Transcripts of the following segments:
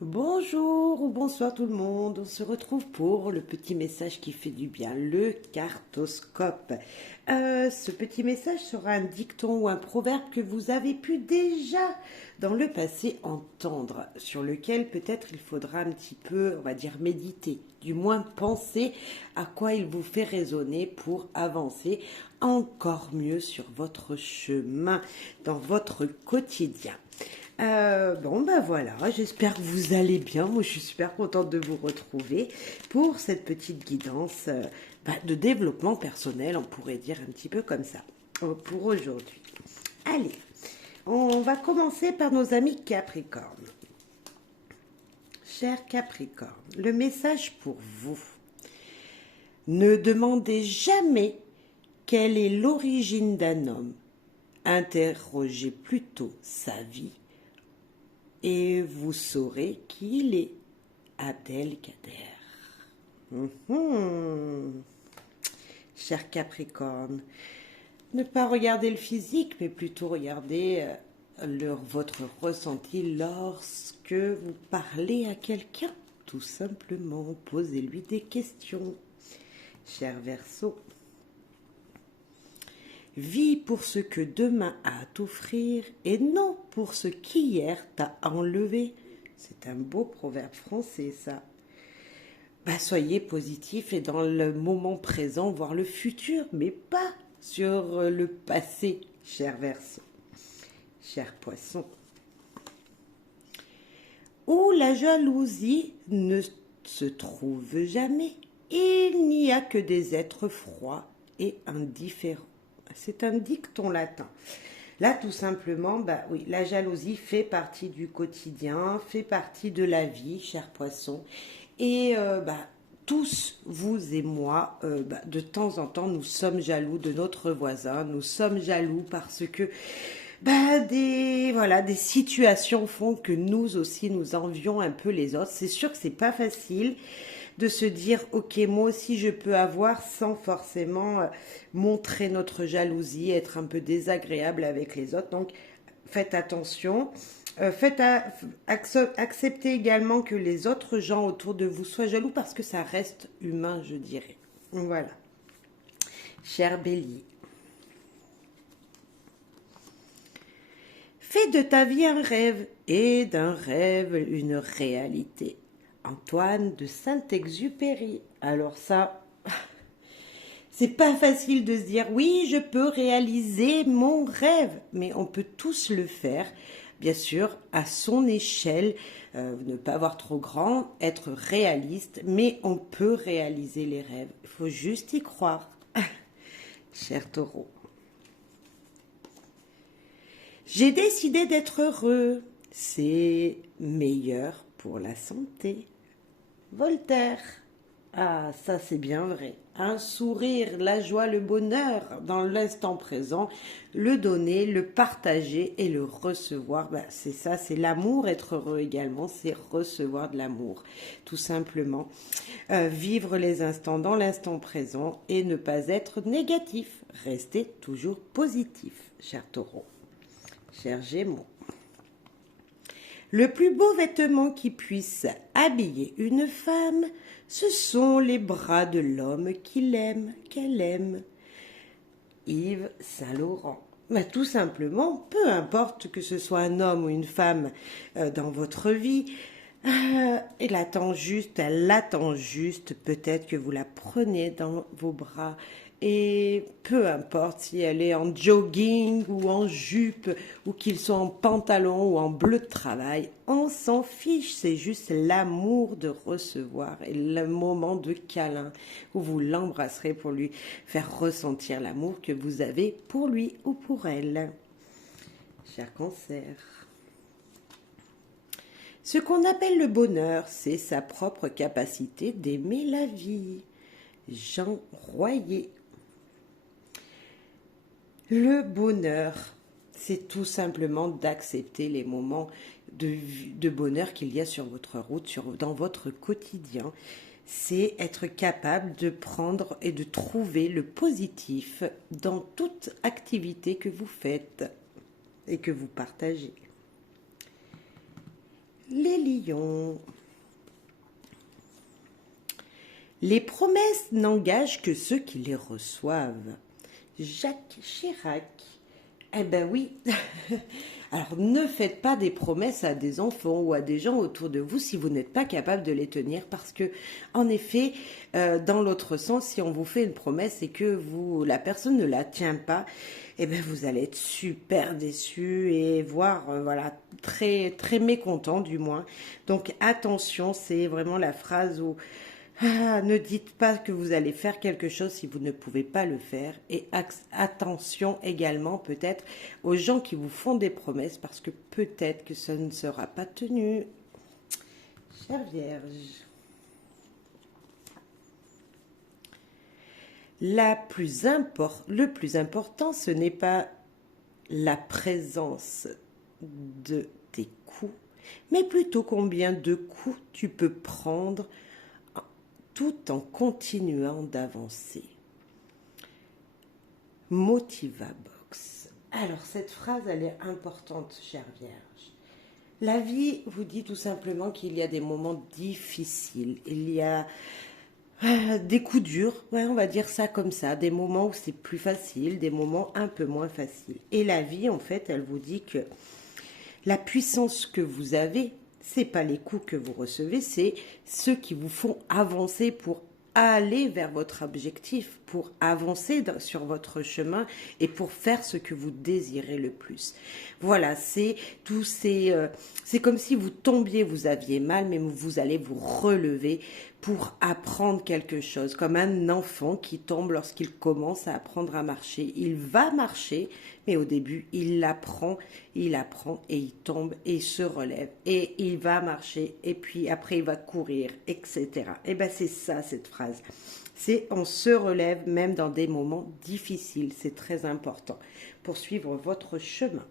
Bonjour ou bonsoir tout le monde, on se retrouve pour le petit message qui fait du bien, le cartoscope. Ce petit message sera un dicton ou un proverbe que vous avez pu déjà dans le passé entendre, sur lequel peut-être il faudra un petit peu, on va dire, méditer, du moins penser à quoi il vous fait résonner pour avancer encore mieux sur votre chemin, dans votre quotidien. Bon, bah voilà, j'espère que vous allez bien. Moi, je suis super contente de vous retrouver pour cette petite guidance de développement personnel, on pourrait dire un petit peu comme ça, pour aujourd'hui. Allez, on va commencer par nos amis Capricorne. Cher Capricorne, le message pour vous. Ne demandez jamais quelle est l'origine d'un homme. Interrogez plutôt sa vie et vous saurez qui il est. Abdelkader. Cher Capricorne, ne pas regarder le physique, mais plutôt regarder votre ressenti lorsque vous parlez à quelqu'un. Tout simplement, posez-lui des questions. Cher Verseau, vis pour ce que demain a à t'offrir et non pour ce qu'hier t'a enlevé. C'est un beau proverbe français, ça. Soyez positif et dans le moment présent, voir le futur, mais pas sur le passé, cher Verseau. Cher Poisson. Où la jalousie ne se trouve jamais, il n'y a que des êtres froids et indifférents. C'est un dicton latin. Là, tout simplement, oui, la jalousie fait partie du quotidien, fait partie de la vie, cher poisson. Et tous, vous et moi, de temps en temps, nous sommes jaloux de notre voisin. Nous sommes jaloux parce que des situations font que nous aussi, nous envions un peu les autres. C'est sûr que c'est pas facile de se dire ok, moi aussi je peux avoir sans forcément montrer notre jalousie, être un peu désagréable avec les autres. Donc faites attention. Acceptez également que les autres gens autour de vous soient jaloux parce que ça reste humain, je dirais. Voilà. Cher Bélier, fais de ta vie un rêve et d'un rêve une réalité. Antoine de Saint-Exupéry. Alors ça, c'est pas facile de se dire oui, je peux réaliser mon rêve, mais on peut tous le faire, bien sûr, à son échelle, ne pas avoir trop grand, être réaliste, mais on peut réaliser les rêves. Il faut juste y croire, cher Taureau. J'ai décidé d'être heureux, c'est meilleur pour la santé. Voltaire. Ah, ça c'est bien vrai. Un sourire, la joie, le bonheur dans l'instant présent, le donner, le partager et le recevoir, c'est ça, c'est l'amour, être heureux également, c'est recevoir de l'amour, tout simplement. Vivre les instants dans l'instant présent et ne pas être négatif, rester toujours positif, cher Taureau, cher Gémeaux. Le plus beau vêtement qui puisse habiller une femme, ce sont les bras de l'homme qu'il aime, qu'elle aime. Yves Saint-Laurent. Tout simplement, peu importe que ce soit un homme ou une femme dans votre vie, elle attend juste, peut-être que vous la prenez dans vos bras et peu importe si elle est en jogging ou en jupe ou qu'ils sont en pantalon ou en bleu de travail, on s'en fiche, c'est juste l'amour de recevoir et le moment de câlin où vous l'embrasserez pour lui faire ressentir l'amour que vous avez pour lui ou pour elle. Cher Cancer. Ce qu'on appelle le bonheur, c'est sa propre capacité d'aimer la vie. Jean Royer. Le bonheur, c'est tout simplement d'accepter les moments de bonheur qu'il y a sur votre route, dans votre quotidien. C'est être capable de prendre et de trouver le positif dans toute activité que vous faites et que vous partagez. les lions. Les promesses n'engagent que ceux qui les reçoivent. Jacques Chirac. Eh ben oui. Alors ne faites pas des promesses à des enfants ou à des gens autour de vous si vous n'êtes pas capable de les tenir, parce que en effet, dans l'autre sens, si on vous fait une promesse et que la personne ne la tient pas, eh ben vous allez être super déçu et voire voilà très très mécontent du moins. Donc attention, c'est vraiment la phrase où ne dites pas que vous allez faire quelque chose si vous ne pouvez pas le faire. Et attention également peut-être aux gens qui vous font des promesses, parce que peut-être que ça ne sera pas tenu. Chère Vierge, le plus important, ce n'est pas la présence de tes coups, mais plutôt combien de coups tu peux prendre tout en continuant d'avancer. Motivabox. Alors cette phrase, elle est importante, chère Vierge. La vie vous dit tout simplement qu'il y a des moments difficiles. Il y a des coups durs, ouais, on va dire ça comme ça, des moments où c'est plus facile, des moments un peu moins faciles. Et la vie, en fait, elle vous dit que la puissance que vous avez, c'est pas les coups que vous recevez, c'est ceux qui vous font avancer pour aller vers votre objectif, pour avancer sur votre chemin et pour faire ce que vous désirez le plus. Voilà, c'est comme si vous tombiez, vous aviez mal, mais vous allez vous relever pour apprendre quelque chose, comme un enfant qui tombe lorsqu'il commence à apprendre à marcher. Il va marcher, mais au début, il apprend et il tombe et il se relève et il va marcher et puis après il va courir, etc. Et bien c'est ça cette phrase. C'est on se relève même dans des moments difficiles. C'est très important pour suivre votre chemin.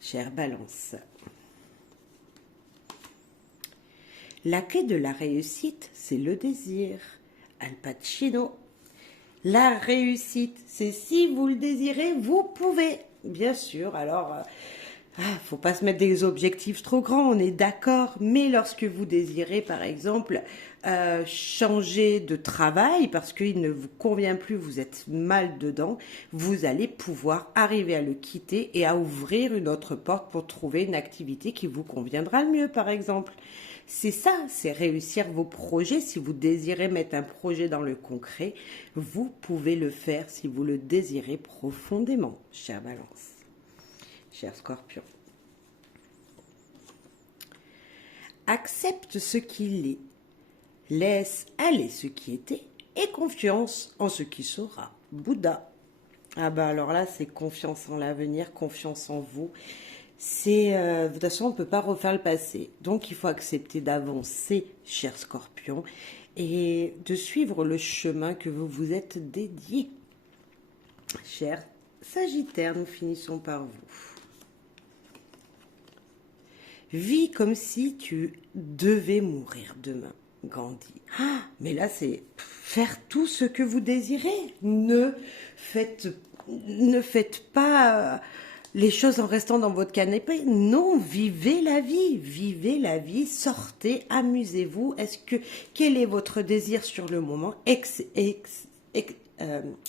Chère Balance. La clé de la réussite, c'est le désir. Al Pacino. La réussite, c'est si vous le désirez, vous pouvez. Bien sûr, alors, faut pas se mettre des objectifs trop grands, on est d'accord. Mais lorsque vous désirez, par exemple, changer de travail parce qu'il ne vous convient plus, vous êtes mal dedans, vous allez pouvoir arriver à le quitter et à ouvrir une autre porte pour trouver une activité qui vous conviendra le mieux, par exemple. C'est ça, c'est réussir vos projets. Si vous désirez mettre un projet dans le concret, vous pouvez le faire si vous le désirez profondément, chère Balance, cher Scorpion. Accepte ce qu'il est, laisse aller ce qui était et confiance en ce qui sera. Bouddha. Ah bah alors là, c'est confiance en l'avenir, confiance en vous. De toute façon, on ne peut pas refaire le passé. Donc, il faut accepter d'avancer, cher Scorpion, et de suivre le chemin que vous vous êtes dédié. Cher Sagittaire, nous finissons par vous. Vis comme si tu devais mourir demain, Gandhi. Ah, mais là, c'est faire tout ce que vous désirez. Ne faites pas les choses en restant dans votre canapé. Non, vivez la vie, sortez, amusez-vous. Quel est votre désir sur le moment?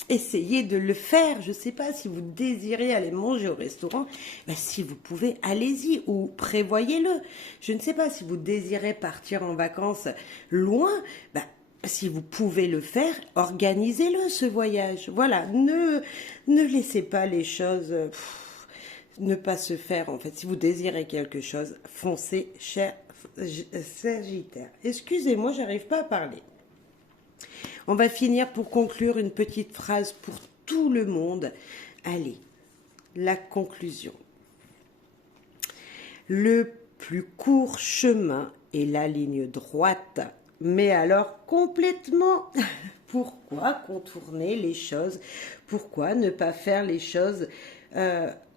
Essayez de le faire. Je ne sais pas si vous désirez aller manger au restaurant, ben, si vous pouvez, allez-y ou prévoyez-le. Je ne sais pas si vous désirez partir en vacances loin, ben, si vous pouvez le faire, organisez-le ce voyage. Voilà, ne laissez pas les choses ne pas se faire en fait. Si vous désirez quelque chose, foncez, cher Sagittaire. Excusez-moi, j'arrive pas à parler. On va finir pour conclure une petite phrase pour tout le monde. Allez, la conclusion. Le plus court chemin est la ligne droite, mais alors complètement. Pourquoi contourner les choses? Pourquoi ne pas faire les choses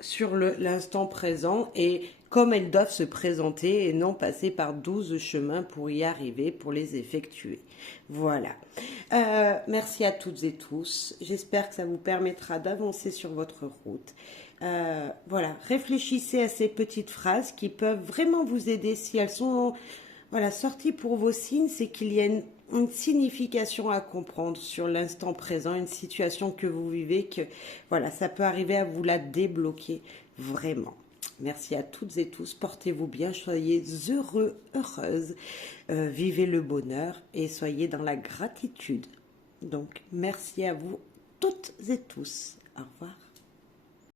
sur l'instant présent et comme elles doivent se présenter et non passer par 12 chemins pour y arriver, pour les effectuer. Voilà. Merci à toutes et tous. J'espère que ça vous permettra d'avancer sur votre route. Voilà, réfléchissez à ces petites phrases qui peuvent vraiment vous aider. Si elles sont voilà, sorties pour vos signes, c'est qu'il y a une signification à comprendre sur l'instant présent, une situation que vous vivez, que voilà, ça peut arriver à vous la débloquer vraiment. Merci à toutes et tous, portez-vous bien, soyez heureux, heureuses, vivez le bonheur et soyez dans la gratitude. Donc, merci à vous toutes et tous. Au revoir.